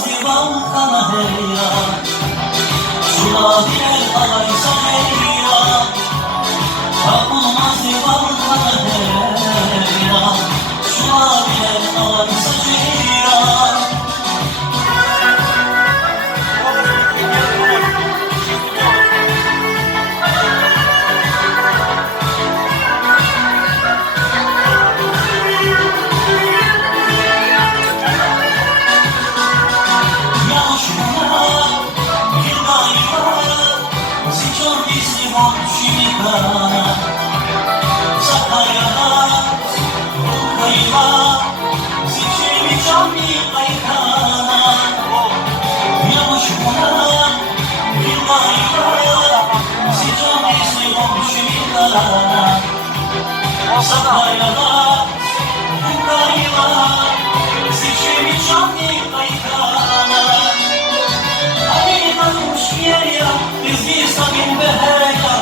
Tapılmaz divan kana heyran, şula birer alaysa heyran. Tapılmaz divan kana heyran, şula birer alaysa heyran. Sakarya'da, Bukkay'la, Zincirli Camii Aykan'a. Yavuşuna, Bukkay'la, Zincirli Camii Sakarya'da, Bukkay'la, Zincirli Camii Aykan'a. Ali kalmış yer ya, biz bir sabin beherya.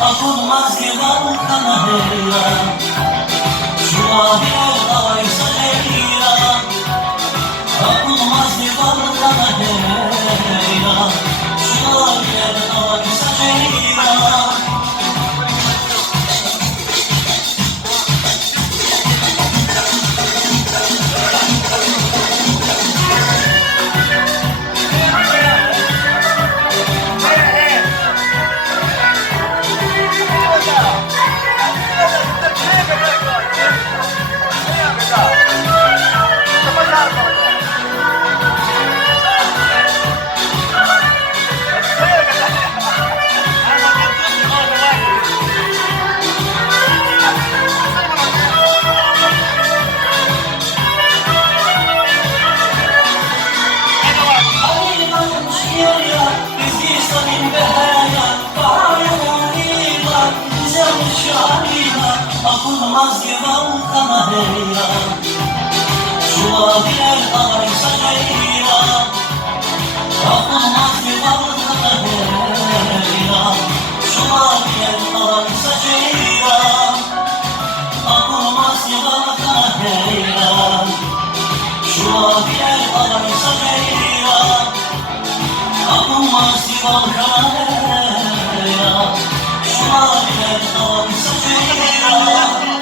Tapılmaz divan kana heyran, şula birer alaysa heyran. Tapılmaz divan kana heyran, şula birer alaysa heyran. Tapılmaz divan kana heyran, şula birer alaysa heyran. Tapılmaz divan kana heyran, şula birer alaysa heyran. Tapılmaz divan kana heyran, şula birer alaysa heyran. Tapılmaz divan kana heyran, şula birer alaysa heyran.